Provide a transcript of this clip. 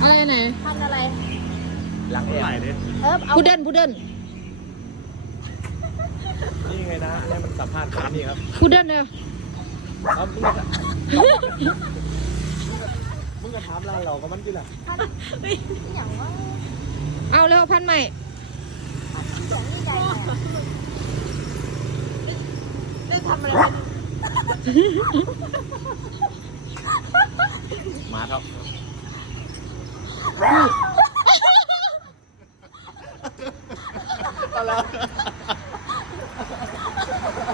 อะไรไหน ทำอะไร หลังไหลดิ เอา พุดเดิ้ลพุดเดิ้ล นี่ไงนะให้มันสัมภาษณ์ขานี่ครับ พุดเดิ้ลเนี่ย เอามึงจะถามเราก็มันกี่ล่ะ อย่างว่า เอาเร็วพันใหม่ สองนี่ใหญ่ ได้ทำอะไร มาครับ เ